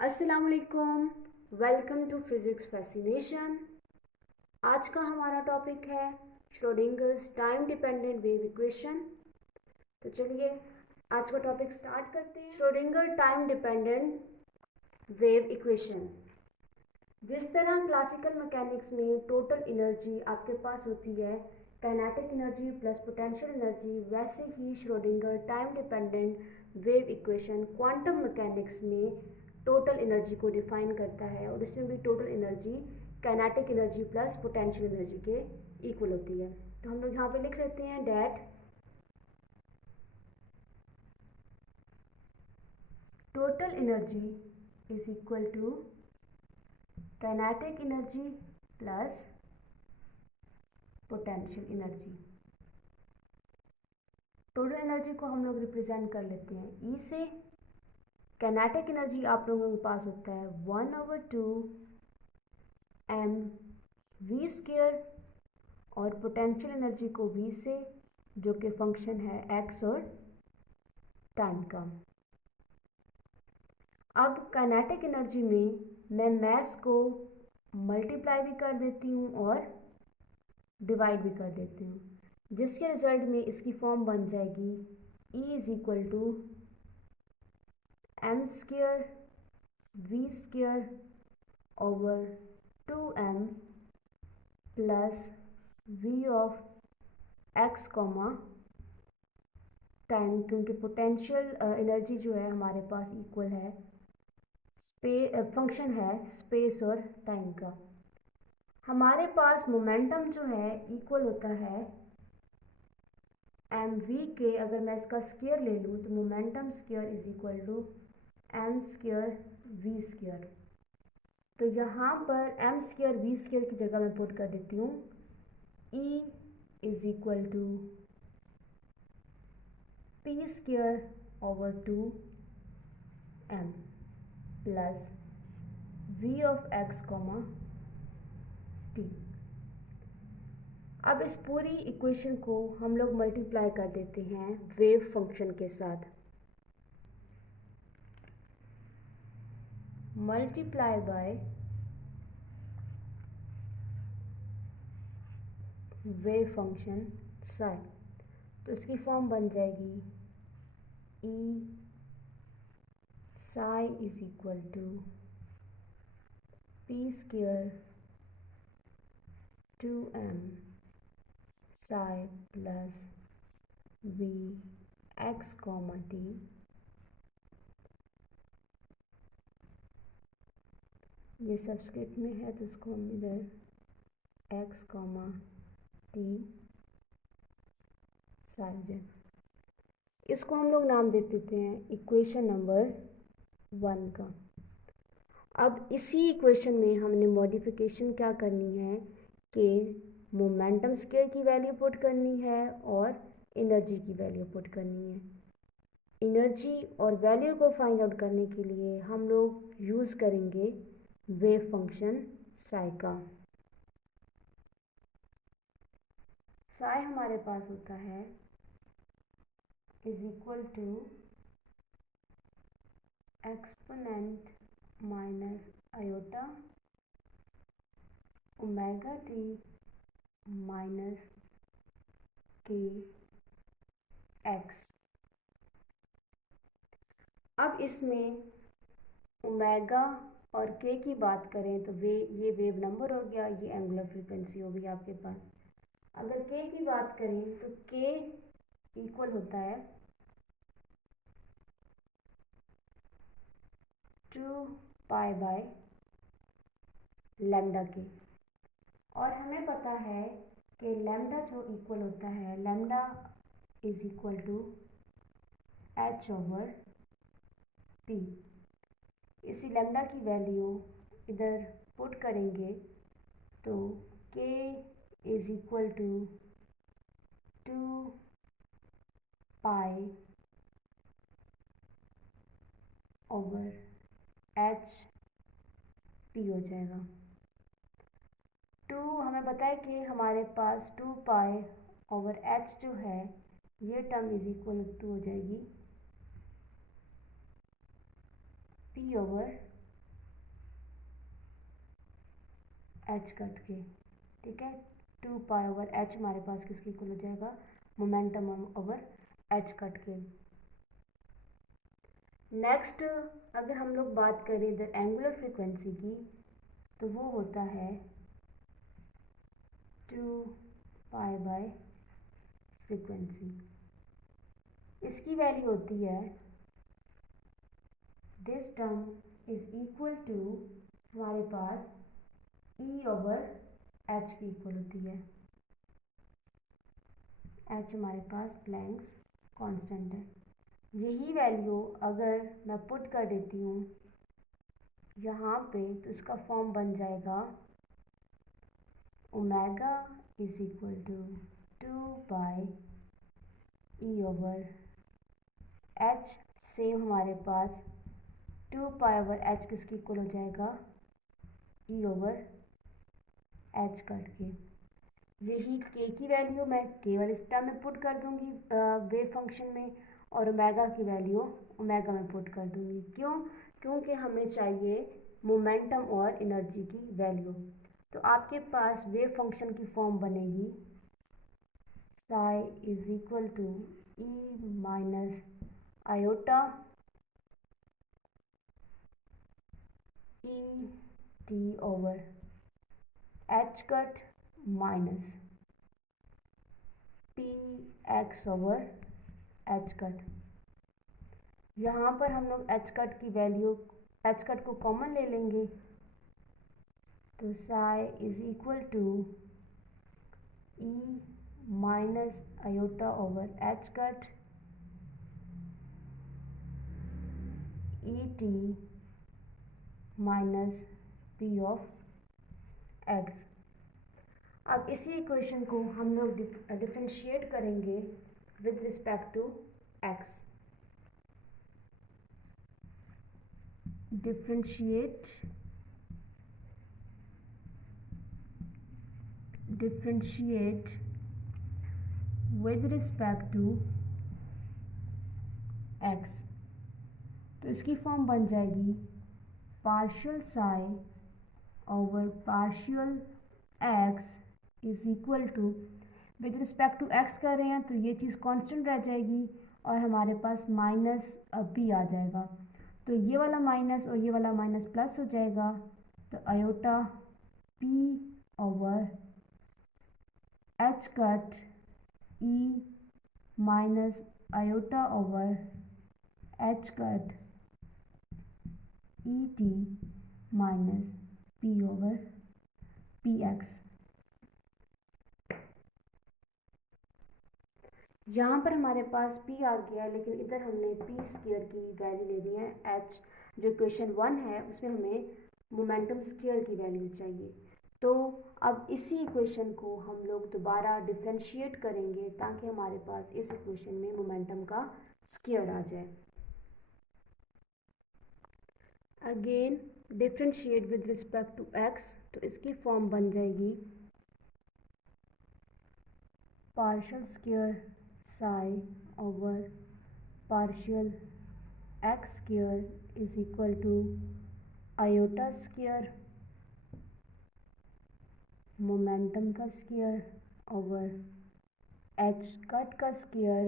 अस्सलाम वालेकुम, welcome to physics fascination. आज का हमारा टॉपिक है Schrodinger's time dependent wave equation. तो चलिए आज का टॉपिक स्टार्ट करते हैं। Schrodinger time dependent wave equation. जिस तरह क्लासिकल मैकेनिक्स में टोटल एनर्जी आपके पास होती है kinetic energy plus potential energy, वैसे ही Schrodinger time dependent wave equation quantum mechanics में टोटल एनर्जी को डिफाइन करता है और इसमें भी total energy kinetic energy plus potential energy के इक्वल होती है। तो हम लोग यहाँ पे लिख लेते हैं that total energy is equal to kinetic energy plus potential energy. Total energy को हम लोग रिप्रेजेंट कर लेते हैं ई से। काइनेटिक एनर्जी आप लोगों के पास होता है 1/2 mv², और पोटेंशियल एनर्जी को v से, जो कि फंक्शन है x और टाइम का। अब काइनेटिक एनर्जी में मैं मैस को मल्टीप्लाई भी कर देती हूँ और डिवाइड भी कर देती हूँ, जिसके रिजल्ट में इसकी फॉर्म बन जाएगी E is equal to m² v² over 2m plus v of x time, क्योंकि पोटेंशियल एनर्जी जो है हमारे पास इक्वल है फंक्शन है स्पेस और टाइम का। हमारे पास मोमेंटम जो है इक्वल होता है mv के, अगर मैं इसका स्क्वायर ले लूँ तो momentum square is equal to m² v²। तो यहाँ पर m² v² की जगह मैं पुट कर देती हूँ E is equal to p² over 2m plus v of x t। अब इस पूरी इक्वेशन को हम लोग मल्टीप्लाई कर देते हैं वेव फंक्शन के साथ। Multiply by wave function psi, तो इसकी फॉर्म बन जाएगी E psi is equal to p² 2m psi plus v x t। ये सब्सक्रिप्ट में है तो इसको हम इधर x t साई, इसको हम लोग नाम दे देते हैं इक्वेशन नंबर 1 का। अब इसी इक्वेशन में हमने मॉडिफिकेशन क्या करनी है कि मोमेंटम स्केयर की वैल्यू पुट करनी है और एनर्जी की वैल्यू पुट करनी है। एनर्जी और वैल्यू को फाइंड आउट करने के लिए हम लोग यूज़ करेंगे वेव फंक्शन साई का। साई हमारे पास होता है is equal to exponent minus iota omega T minus K X. अब इसमें ओमेगा और के की बात करें तो ये वेव नंबर हो गया, ये एंगुलर फ्रीक्वेंसी होगी आपके पास। अगर के की बात करें तो के इक्वल होता है 2π/λ के, और हमें पता है कि लैम्डा जो इक्वल होता है lambda is equal to h/p। इसी लैम्डा की वैल्यू इधर पुट करेंगे तो k is equal to 2π/h p हो जाएगा। 2 हमें पता है कि हमारे पास 2π/h जो है ये टर्म इज इक्वल टू हो जाएगी p/2। एच कट के, ठीक है। 2 पाई ओवर एच हमारे पास किसके इक्वल हो जाएगा, मोमेंटम ओवर एच कट के। नेक्स्ट अगर हम लोग बात करें इधर एंगुलर फ्रीक्वेंसी की, तो वो होता है 2 पाई बाय फ्रीक्वेंसी। इसकी वैल्यू होती है, this term is equal to हमारे पास ई ओवर एच की इक्वल होती है। एच हमारे पास प्लैंक्स कांस्टेंट है। यही वैल्यू अगर मैं पुट कर देती हूँ यहाँ पे, तो इसका फॉर्म बन जाएगा omega is equal to 2 by E over H. Same हमारे पास 2 पाई ओवर एच किसकी इक्वल हो जाएगा, ई ओवर एच कट के। यही के की वैल्यू मैं केवल इस टर्म में पुट कर दूंगी वेव फंक्शन में, और ओमेगा की वैल्यू ओमेगा में पुट कर दूंगी। क्यों, क्योंकि हमें चाहिए मोमेंटम और एनर्जी की वैल्यू। तो आपके पास वेव फंक्शन की फॉर्म बनेगी psi is equal to E minus iota E T over H cut minus P X over H cut. यहाँ पर हम लोग एच कट की वैल्यू, एच कट को कॉमन ले लेंगे, तो psi is equal to E minus iota over H cut E T minus P of X. अब इसी इक्वेशन को हम लोग डिफरेंशिएट करेंगे with respect to x. Differentiate with respect to X. तो इसकी फॉर्म बन जाएगी partial psi over partial X is equal to, with respect to X कर रहे हैं तो ये चीज़ कांस्टेंट रह जाएगी और हमारे पास माइनस पी आ जाएगा। तो ये वाला माइनस और ये वाला माइनस प्लस हो जाएगा, तो iota p over H cut ई minus iota over H cut E T minus p over p x. यहाँ पर हमारे पास p आ गया है, लेकिन इधर हमने p स्क्वायर की वैल्यू लेनी है। h जो इक्वेशन 1 है उसमें हमें मोमेंटम स्क्वायर की वैल्यू चाहिए। तो अब इसी इक्वेशन को हम लोग दोबारा डिफरेंशिएट करेंगे ताकि हमारे पास इस इक्वेशन में मोमेंटम का स्क्वायर आ जाए। Again differentiate with respect to x, तो इसकी फॉर्म बन जाएगी partial square psi over partial x square is equal to iota square momentum का स्क्वायर ओवर एच कट का square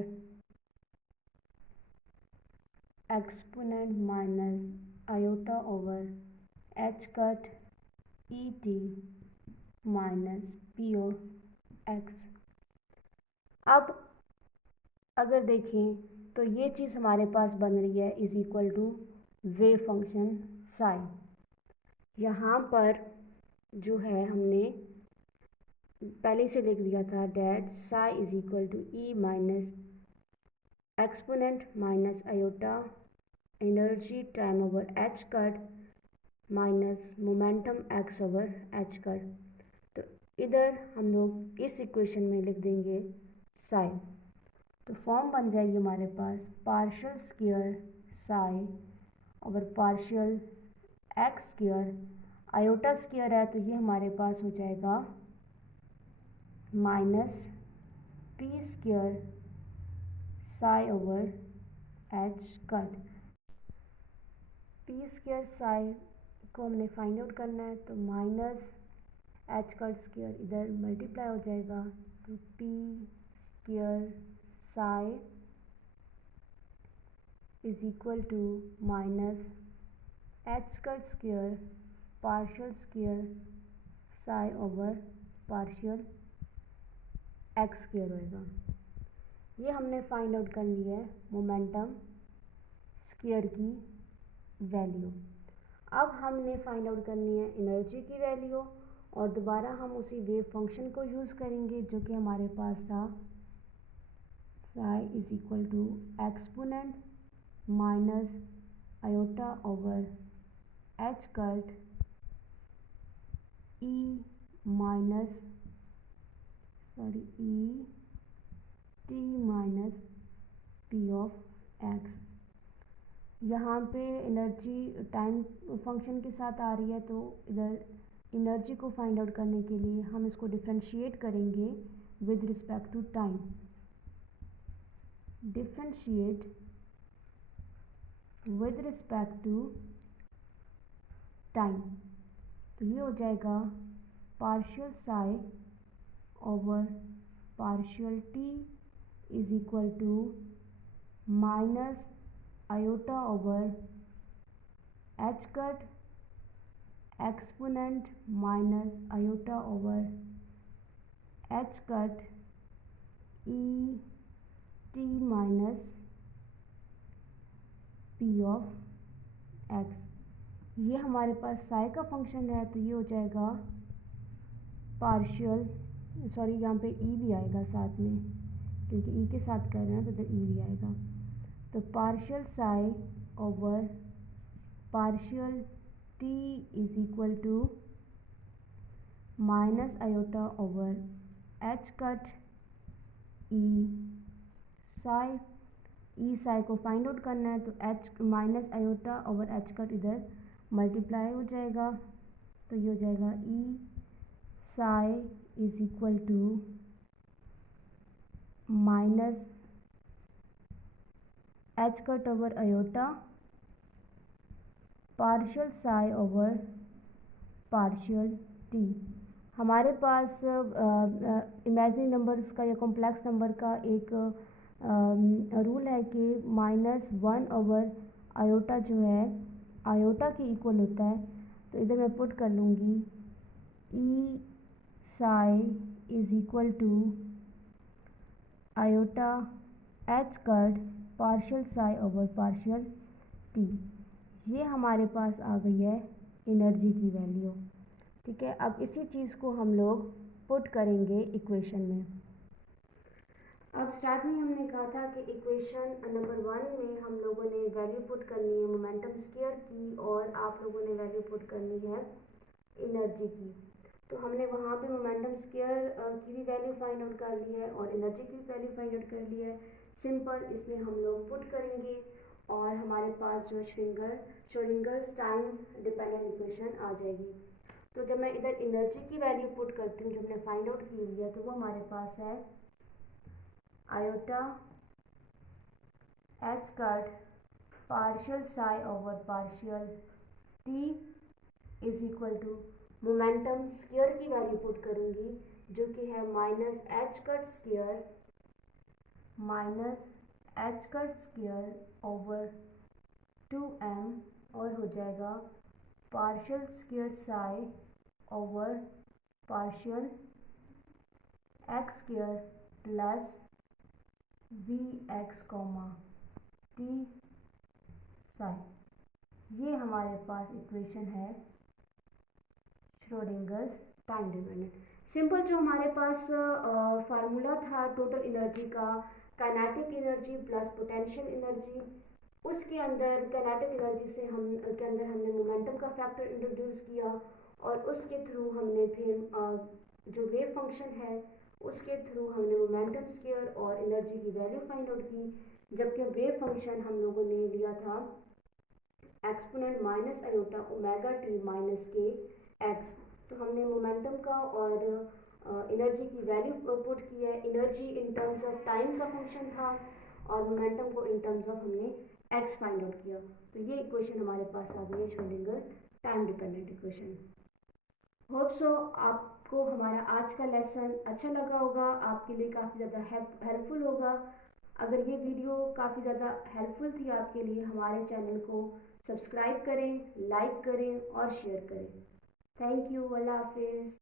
exponent minus iota over H cut E T minus P of X. अब अगर देखें तो ये चीज़ हमारे पास बन रही है is equal to wave function psi. यहाँ पर जो है हमने पहले से लिख दिया था that psi is equal to E minus exponent minus iota energy time over H cut minus momentum X over H cut. तो इधर हम लोग इस इक्वेशन में लिख देंगे साई। तो फॉर्म बन जाएगी हमारे पास partial square psi over partial x square, iota square है तो ये हमारे पास हो जाएगा minus p square psi over H cut. P square psi को हमने फाइंड आउट करना है, तो माइनस एच का स्क्वायर इधर मल्टीप्लाई हो जाएगा, तो t square psi is equal to minus h का square partial square psi over partial x square होएगा। ये हमने फाइंड आउट कर लिया है मोमेंटम स्क्वायर की वैल्यू। अब हमने फाइंड आउट करनी है एनर्जी की वैल्यू, और दोबारा हम उसी वेव फंक्शन को यूज़ करेंगे जो कि हमारे पास था, psi is equal to exponent minus iota over H cut E minus E T minus P of X. यहाँ पे एनर्जी टाइम फंक्शन के साथ आ रही है, तो इधर एनर्जी को फाइंड आउट करने के लिए हम इसको डिफरेंशिएट करेंगे with respect to time. Differentiate with respect to time, तो ये हो जाएगा partial psi over partial T is equal to minus iota over H cut exponent minus iota over H cut E T minus P of X. ये हमारे पास साई का function है, तो ये हो जाएगा पार्शियल, सॉरी यहाँ पे ई भी आएगा साथ में, क्योंकि ई के साथ कर रहे हैं तो इधर ई भी आएगा। तो partial psi over partial T is equal to minus iota over H cut E psi. E psi को फाइंड आउट करना है, तो h minus iota over H cut इधर मल्टीप्लाई हो जाएगा, तो ये हो जाएगा E psi is equal to minus H cut over iota partial psi over partial t. हमारे पास इमेजिनरी नंबर्स का या कॉम्प्लेक्स नंबर का एक रूल है कि -1 ओवर आयोटा जो है आयोटा के इक्वल होता है। तो इधर मैं पुट कर लूँगी E psi is equal to iota H cut partial psi over partial t. ये हमारे पास आ गई है एनर्जी की वैल्यू। ठीक है, अब इसी चीज़ को हम लोग पुट करेंगे इक्वेशन में। अब स्टार्ट में हमने कहा था कि इक्वेशन नंबर 1 में हम लोगों ने वैल्यू पुट करनी है मोमेंटम स्क्वायर की, और आप लोगों ने वैल्यू पुट करनी है एनर्जी की। तो हमने वहाँ पे मोमेंटम स्क्वायर की भी वैल्यू फाइंड आउट कर ली है और एनर्जी की भी वैल्यू फाइंड आउट कर ली है। सिंपल इसमें हम लोग पुट करेंगे और हमारे पास जो श्रोडिंगर्स टाइम डिपेंडेंट इक्वेशन आ जाएगी। तो जब मैं इधर एनर्जी की वैल्यू पुट करती हूँ जो हमने फाइंड आउट की हुई है, तो वो हमारे पास है iota H cut partial psi over partial T is equal to momentum square की वैल्यू पुट करूँगी जो कि है minus H cut square over 2m, और हो जाएगा partial square psi over partial x square plus V X comma T psi. ये हमारे पास इक्वेशन है श्रोडिंगर्स टाइम डिपेंडेंट। सिंपल जो हमारे पास फार्मूला था टोटल एनर्जी का, kinetic energy plus potential energy, उसके अंदर काइनेटिक एनर्जी से हमने मोमेंटम का फैक्टर इंट्रोड्यूस किया, और उसके थ्रू हमने फिर जो वेव फंक्शन है उसके थ्रू हमने मोमेंटम स्क्वायर और एनर्जी की वैल्यू फाइंड आउट की। जबकि वेव फंक्शन हम लोगों ने लिया था exponent minus iota omega T minus K x. तो हमने मोमेंटम का और एनर्जी की वैल्यू पुट की है। Energy in terms of time का फंक्शन था और मोमेंटम को इन टर्म्स ऑफ हमने एक्स फाइंड आउट किया। तो ये इक्वेशन हमारे पास आ गई है Schrodinger time dependent equation. Hope so आपको हमारा आज का लेसन अच्छा लगा होगा, आपके लिए काफ़ी ज़्यादा हेल्पफुल होगा। अगर ये वीडियो काफ़ी ज़्यादा हेल्पफुल थी आपके लिए, हमारे चैनल को सब्सक्राइब करें, लाइक करें और शेयर करें। Thank you. अल्लाह हाफिज़।